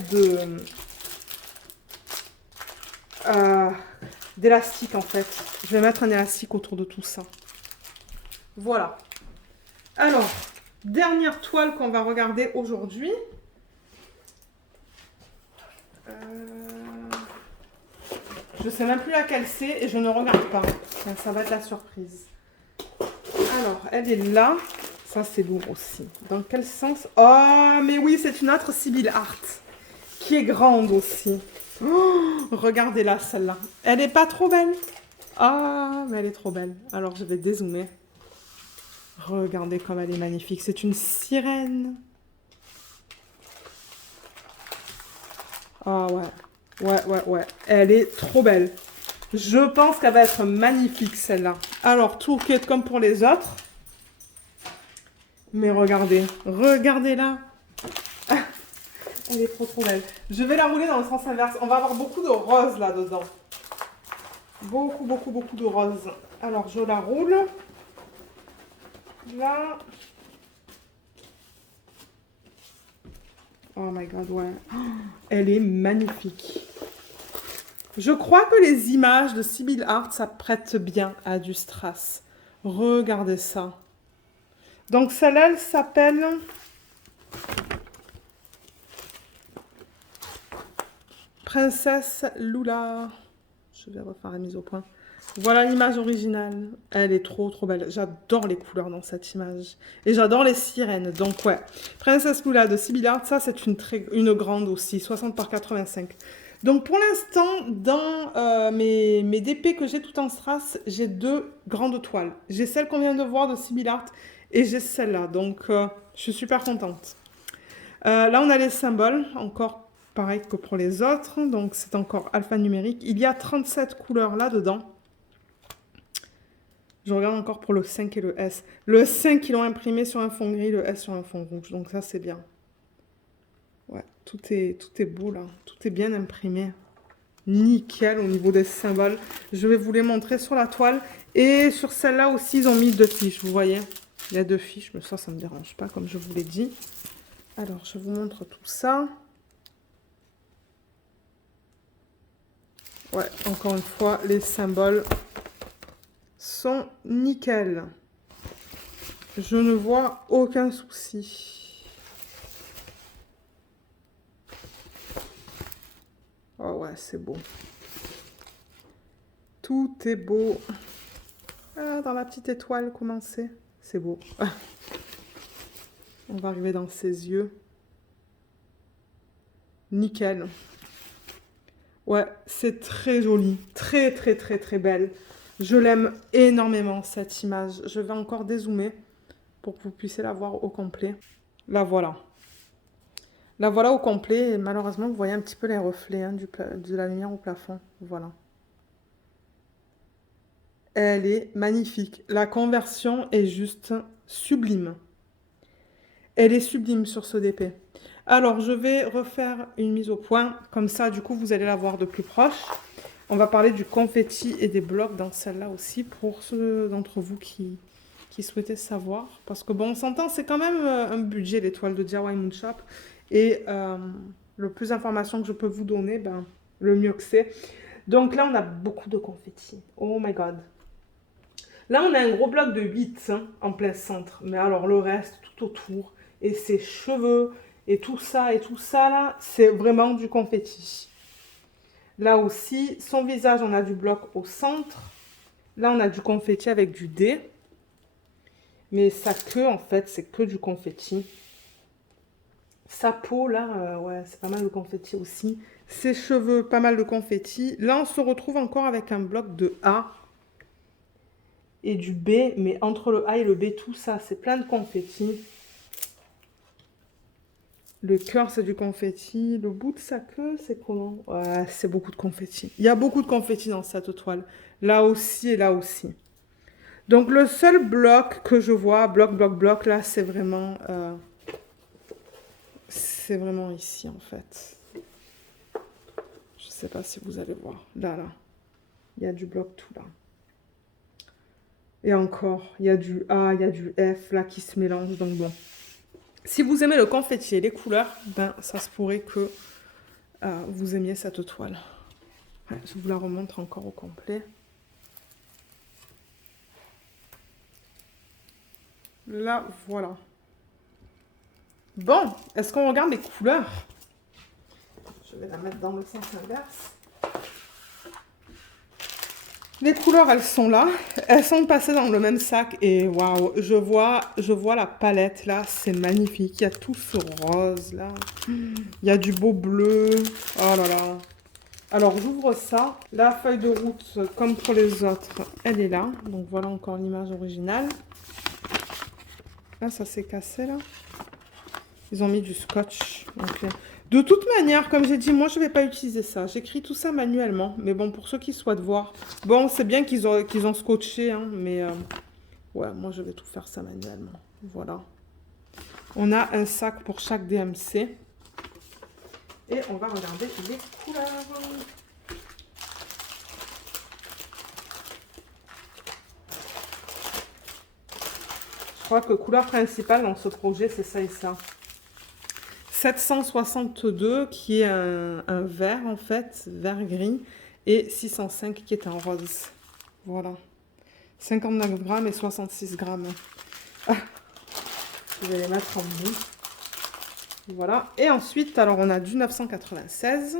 d'élastique en fait. Je vais mettre un élastique autour de tout ça. Voilà. Alors, dernière toile qu'on va regarder aujourd'hui. Je sais même plus laquelle c'est et je ne regarde pas. Ça va être la surprise. Alors, elle est là. Ça, c'est lourd aussi. Dans quel sens? Oh, mais oui, c'est une autre Sibyl Art. Qui est grande aussi. Oh, regardez-la, celle-là. Elle n'est pas trop belle. Ah, mais elle est trop belle. Alors, je vais dézoomer. Regardez comme elle est magnifique. C'est une sirène. Ah ouais. Ouais. Elle est trop belle. Je pense qu'elle va être magnifique, celle-là. Alors, tourquette comme pour les autres. Mais regardez. Regardez-la. Ah, elle est trop belle. Je vais la rouler dans le sens inverse. On va avoir beaucoup de roses là-dedans. Beaucoup de roses. Alors, je la roule. Là. Oh my god, ouais. Oh, elle est magnifique. Je crois que les images de Sibyl Art, ça prête bien à du strass. Regardez ça. Donc celle-là, elle s'appelle... Princesse Lula. Je vais refaire la mise au point. Voilà l'image originale. Elle est trop belle. J'adore les couleurs dans cette image. Et j'adore les sirènes. Donc ouais. Princesse Lula de Sibyl Art, ça c'est une grande aussi. 60 par 85. Donc pour l'instant, dans mes DP que j'ai tout en strass, j'ai 2 grandes toiles. J'ai celle qu'on vient de voir de Sibyl Art et j'ai celle-là. Donc je suis super contente. Là on a les symboles, encore pareil que pour les autres. Donc c'est encore alphanumérique. Il y a 37 couleurs là-dedans. Je regarde encore pour le 5 et le S. Le 5, ils l'ont imprimé sur un fond gris, le S sur un fond rouge. Donc ça, c'est bien. Ouais, tout est beau là. Tout est bien imprimé. Nickel au niveau des symboles. Je vais vous les montrer sur la toile. Et sur celle-là aussi, ils ont mis 2 fiches. Vous voyez? Il y a 2 fiches, mais ça ne me dérange pas, comme je vous l'ai dit. Alors, je vous montre tout ça. Ouais, encore une fois, les symboles sont nickel. Je ne vois aucun souci. Oh ouais, c'est beau. Tout est beau. Ah, dans la petite étoile, comment c'est beau. On va arriver dans ses yeux. Nickel. Ouais, c'est très joli. Très belle. Je l'aime énormément, cette image. Je vais encore dézoomer pour que vous puissiez la voir au complet. La voilà. La voilà au complet. Et malheureusement, vous voyez un petit peu les reflets hein, de la lumière au plafond. Voilà. Elle est magnifique. La conversion est juste sublime. Elle est sublime sur ce DP. Alors, je vais refaire une mise au point. Comme ça, du coup, vous allez la voir de plus proche. On va parler du confetti et des blocs dans celle-là aussi pour ceux d'entre vous qui souhaitaient savoir. Parce que bon, on s'entend, c'est quand même un budget, l'étoile de DIY Moon Shop. Et le plus d'informations que je peux vous donner, ben, le mieux que c'est. Donc là, on a beaucoup de confetti. Oh my god. Là, on a un gros bloc de 8 hein, en plein centre. Mais alors, le reste, tout autour, et ses cheveux, et tout ça là, c'est vraiment du confetti. Là aussi, son visage, on a du bloc au centre. Là, on a du confetti avec du dé. Mais sa queue, en fait, c'est que du confetti. Sa peau, là, ouais, c'est pas mal de confetti aussi. Ses cheveux, pas mal de confetti. Là, on se retrouve encore avec un bloc de A et du B. Mais entre le A et le B, tout ça, c'est plein de confetti. Le cœur, c'est du confetti. Le bout de sa queue, c'est comment? Ouais, c'est beaucoup de confetti. Il y a beaucoup de confetti dans cette toile. Là aussi et là aussi. Donc, le seul bloc que je vois, bloc, là, c'est vraiment ici, en fait. Je ne sais pas si vous allez voir. Là. Il y a du bloc tout là. Et encore, il y a du A, il y a du F, là, qui se mélangent. Donc, bon. Si vous aimez le confetti et les couleurs, ben, ça se pourrait que vous aimiez cette toile. Ouais, je vous la remontre encore au complet. Là, voilà. Bon, est-ce qu'on regarde les couleurs? Je vais la mettre dans le sens inverse. Les couleurs, elles sont là. Elles sont passées dans le même sac. Et waouh, je vois la palette là. C'est magnifique. Il y a tout ce rose là. Il y a du beau bleu. Oh là là. Alors, j'ouvre ça. La feuille de route, comme pour les autres, elle est là. Donc, voilà encore l'image originale. Là, ça s'est cassé là. Ils ont mis du scotch. Donc, de toute manière, comme j'ai dit, moi, je ne vais pas utiliser ça. J'écris tout ça manuellement. Mais bon, pour ceux qui souhaitent voir. Bon, c'est bien qu'ils ont scotché, hein, mais ouais, moi, je vais tout faire ça manuellement. Voilà. On a un sac pour chaque DMC. Et on va regarder les couleurs. Je crois que couleur principale dans ce projet, c'est ça et ça. 762 qui est un vert en fait, vert-gris, et 605 qui est un rose. Voilà. 59 grammes et 66 grammes. Ah, je vais les mettre en bout. Voilà. Et ensuite, alors on a du 996.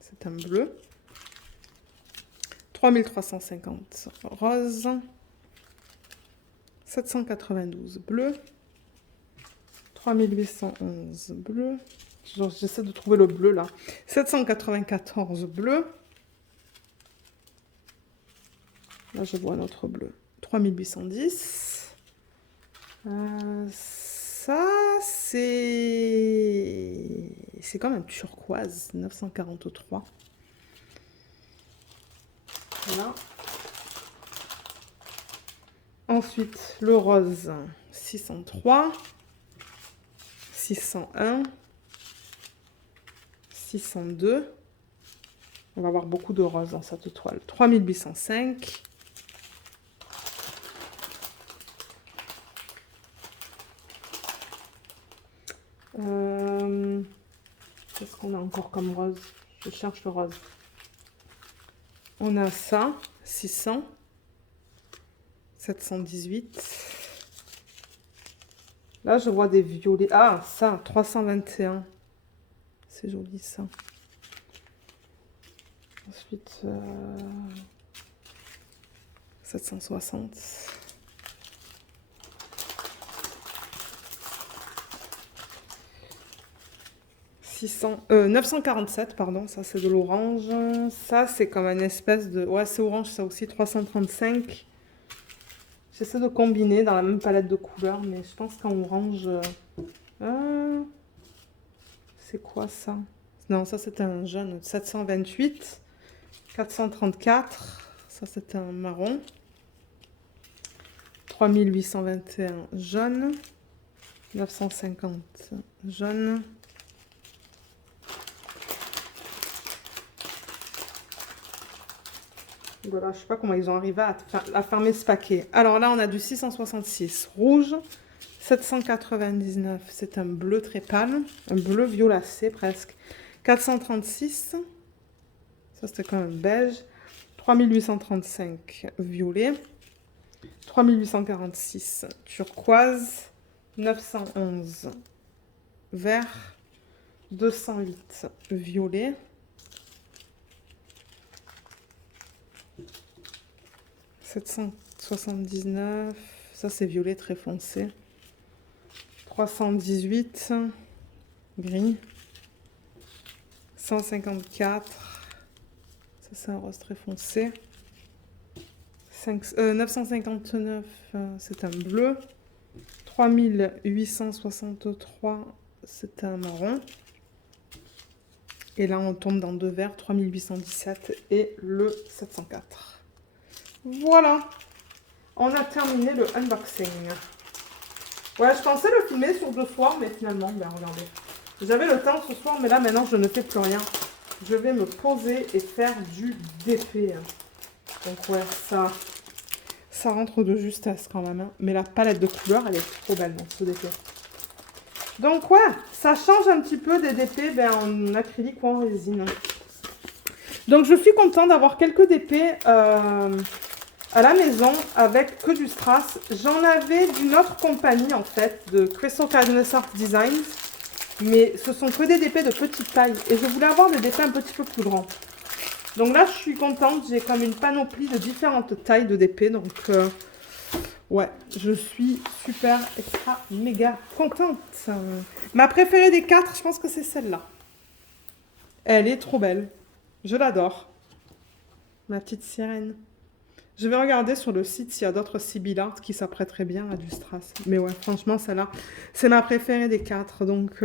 C'est un bleu. 3350 rose. 792 bleu. 3811 bleu. J'essaie de trouver le bleu là. 794 bleu. Là, je vois notre bleu. 3810. Ça, c'est comme un turquoise. 943. Voilà. Ensuite, le rose. 603. 601. 602. On va avoir beaucoup de rose dans cette toile. 3805. Qu'est-ce qu'on a encore comme rose? Je cherche le rose. On a ça, 600. 718. Là, je vois des violets. Ah, ça, 321. C'est joli, ça. Ensuite, 760. 947, pardon, ça c'est de l'orange. Ça c'est comme une espèce de... Ouais, c'est orange ça aussi, 335. J'essaie de combiner dans la même palette de couleurs, mais je pense qu'en orange... c'est quoi ça? Non, ça c'est un jaune, 728. 434, ça c'est un marron. 3821 jaune. 950 jaune. Voilà, je sais pas comment ils ont arrivé à fermer ce paquet. Alors là, on a du 666 rouge. 799, c'est un bleu très pâle. Un bleu violacé presque. 436, ça c'était quand même beige. 3835 violet. 3846 turquoise. 911 vert. 208 violet. 779. Ça, c'est violet très foncé. 318. Gris. 154. Ça, c'est un rose très foncé. 959, c'est un bleu. 3863, c'est un marron. Et là, on tombe dans deux verts, 3817 et le 704. Voilà, on a terminé le unboxing. Ouais, je pensais le filmer sur 2 soirs, mais finalement, ben regardez. J'avais le temps ce soir, mais là, maintenant, je ne fais plus rien. Je vais me poser et faire du DP. Donc ouais, ça rentre de justesse quand même. Hein. Mais la palette de couleurs, elle est trop belle dans ce DP. Donc ouais, ça change un petit peu des DP en acrylique ou en résine. Donc je suis contente d'avoir quelques DP à la maison avec que du strass. J'en avais d'une autre compagnie en fait, de Crystal Kindness Art Designs. Mais ce sont que des DP de petite taille. Et je voulais avoir des DP un petit peu plus grands. Donc là, je suis contente. J'ai comme une panoplie de différentes tailles de DP. Donc, ouais, je suis super, extra, méga contente. Ma préférée des 4, je pense que c'est celle-là. Elle est trop belle. Je l'adore. Ma petite sirène. Je vais regarder sur le site s'il y a d'autres Sibyl Art qui s'apprêteraient bien à du strass. Mais ouais, franchement, celle-là, c'est ma préférée des 4. Donc...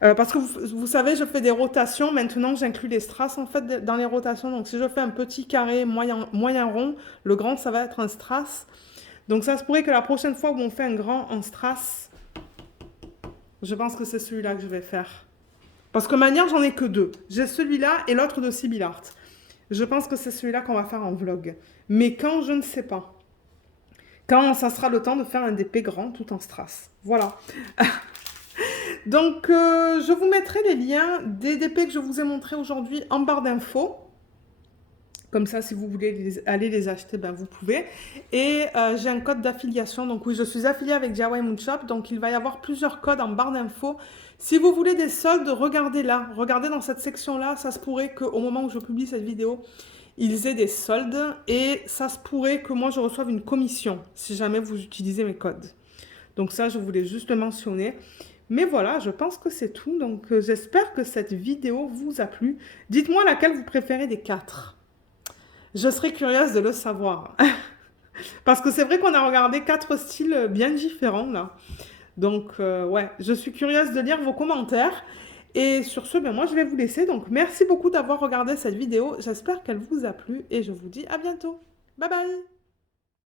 parce que vous savez, je fais des rotations. Maintenant, j'inclus les strass en fait dans les rotations. Donc, si je fais un petit carré moyen rond, le grand, ça va être un strass. Donc, ça se pourrait que la prochaine fois où on fait un grand en strass, je pense que c'est celui-là que je vais faire. Parce que manière, j'en ai que 2. J'ai celui-là et l'autre de Sibyl Art. Je pense que c'est celui-là qu'on va faire en vlog. Mais quand, je ne sais pas. Quand ça sera le temps de faire un DP grand tout en strass. Voilà. Donc, je vous mettrai les liens des DP que je vous ai montrés aujourd'hui en barre d'infos. Comme ça, si vous voulez aller les acheter, ben, vous pouvez. Et j'ai un code d'affiliation. Donc oui, je suis affiliée avec DIY Moon Shop. Donc, il va y avoir plusieurs codes en barre d'infos. Si vous voulez des soldes, regardez là. Regardez dans cette section-là. Ça se pourrait qu'au moment où je publie cette vidéo, ils aient des soldes. Et ça se pourrait que moi, je reçoive une commission si jamais vous utilisez mes codes. Donc ça, je voulais juste le mentionner. Mais voilà, je pense que c'est tout. Donc, j'espère que cette vidéo vous a plu. Dites-moi laquelle vous préférez des 4. Je serais curieuse de le savoir. Parce que c'est vrai qu'on a regardé 4 styles bien différents, là. Donc, ouais, je suis curieuse de lire vos commentaires. Et sur ce, ben, moi, je vais vous laisser. Donc, merci beaucoup d'avoir regardé cette vidéo. J'espère qu'elle vous a plu. Et je vous dis à bientôt. Bye bye!